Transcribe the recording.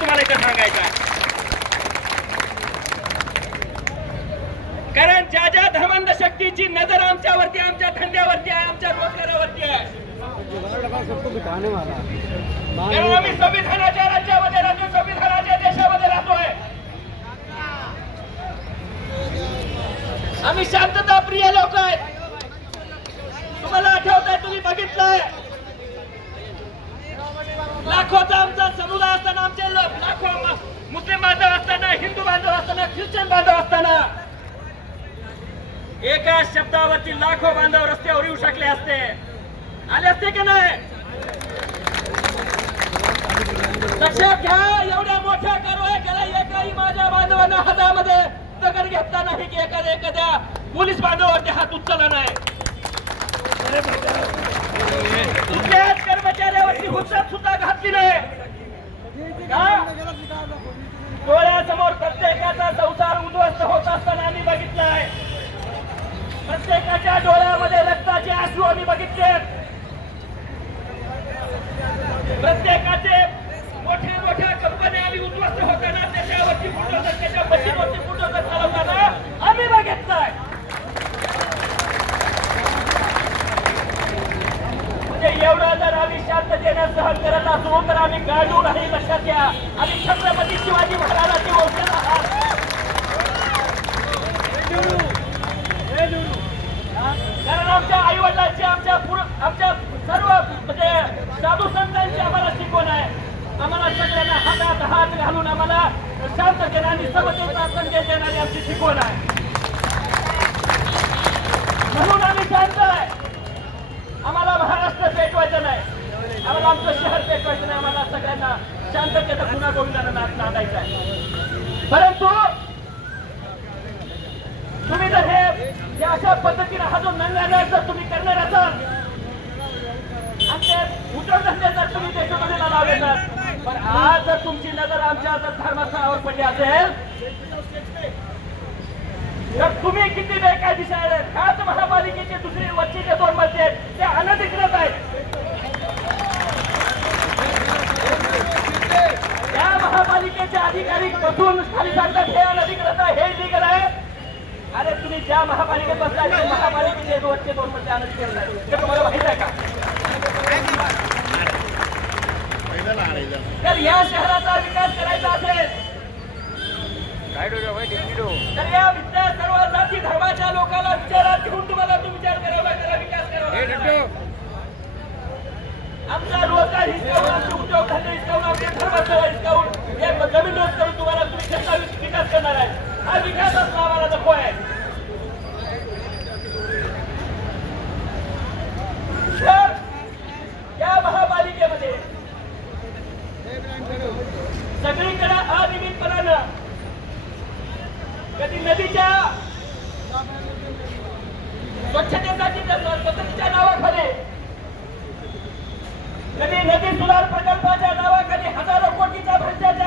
तुम्हाला इथं सांगायचं आहे. कारण ज्या ज्या धर्मांध शक्तीची नजर आमच्यावरती, आमच्या धंद्यावरती आहे, आमच्या रोजगारावरती आहे, कारण आम्ही संविधानाच्या राज्यामध्ये राहतो, संविधानाच्या देशामध्ये राहतोय. आम्ही शांतता प्रिय लोक आहेत. तुम्हाला आठवत आहे, तुम्ही बघितलंय, लाखोचा आमचा समुदाय असताना, आमचे लाखो मुस्लिम बांधव असताना, हिंदू बांधव असताना, ख्रिश्चन बांधव असताना एका शब्दावरती लाखो बांधव रस्त्यावर येऊ शकले असते, आले असते की नाही? लक्षात घ्या, एवढ्या मोठ्या कारवाया केल्या, एकाही माझ्या बांधवांना हातामध्ये दगड घेतला नाही की एखाद्या पोलीस बांधवावरती हात उचलला नाही. कुठल्याच कर्मचाऱ्यावरती हुज्जत सुद्धा घातली नाही. डोळ्यासमोर प्रत्येकाचा संसार उद्ध्वस्त होत असताना आम्ही बघितलाय. प्रत्येकाच्या डोळ्यामध्ये रक्ताचे अश्रू आम्ही बघितले. प्रत्येकाचे मोठ्या मोठ्या कंपन्या आम्ही उद्ध्वस्त होताना त्याच्यावरती बुलडोझर, त्याच्या मशीनवरती बुलडोझर चालवताना आम्ही बघितलंय. म्हणजे एवढं जर आम्ही शांततेने सहन करत असू तर आम्ही गाडू नाही. लक्षात घ्या, आम्ही छत्रपती शिवाजी महाराजांची वंशज आहात. कारण आमच्या आई वडिलांची, आमच्या सर्व म्हणजे साधू संतांची आम्हाला शिकवण आहे. आम्हाला सगळ्यांना हातात हात घालून आम्हाला शांततेने आणि समतेचा संदेश देणारी आमची शिकवण आहे. म्हणून आम्ही शांत आहे. आम्हाला महाराष्ट्र पेटवायचं नाही, आम्हाला आमचं शहर पेटवायचं नाही, आम्हाला सगळ्यांना शांततेचा गुन्हा गोविंदांना नांदायचा आहे. परंतु तुम्ही जर हे अशा पद्धतीने हा जो नंगानाट जर तुम्ही करणार असाल आणि ते उद्योगधंदे जर तुम्ही देशोधडीला लावतात, पण आज जर तुमची नजर आमच्या जर धर्मस्थळावर पडली असेल तर तुम्ही किती बेकायदेशीर आहेत. खास महापालिकेचे दुसरे वरचे जे 2 मजले आहेत ते अनधिकृत आहेत. त्या महापालिकेचे अधिकारी बसून खाली सांगतात हे अनधिकृत आहे, हे इलिगल आहे. अरे तुम्ही ज्या महापालिकेत बसताय ते महापालिकेचे वरचे 2 मजले अनधिकृत आहेत, हे तुम्हाला माहित आहे का? तर या शहराचा विकास करायचा असेल तर या सर्व जाती धर्माच्या लोकांना विचारात घेऊन तुम्हाला तो विचार करावा, त्याला विकास करावा. आमचा रोजगार हिसकावून, आमचे उद्योगधंदे हिसकावून, आमचे धर्मस्थळ हिसकावून, हे जमीन रोज करून तुम्हाला तुम्ही कसा विकास करणार आहे? हा विकास असला आम्हाला नको आहे. या महापालिकेमध्ये सगळीकडे अनियमितपणानं कधी नदीच्या स्वच्छतेसाठी स्वच्छतेच्या नावाखाली, कधी नदी सुधार प्रकल्पाच्या नावाखाली हजारो कोटीचा भ्रष्टाचार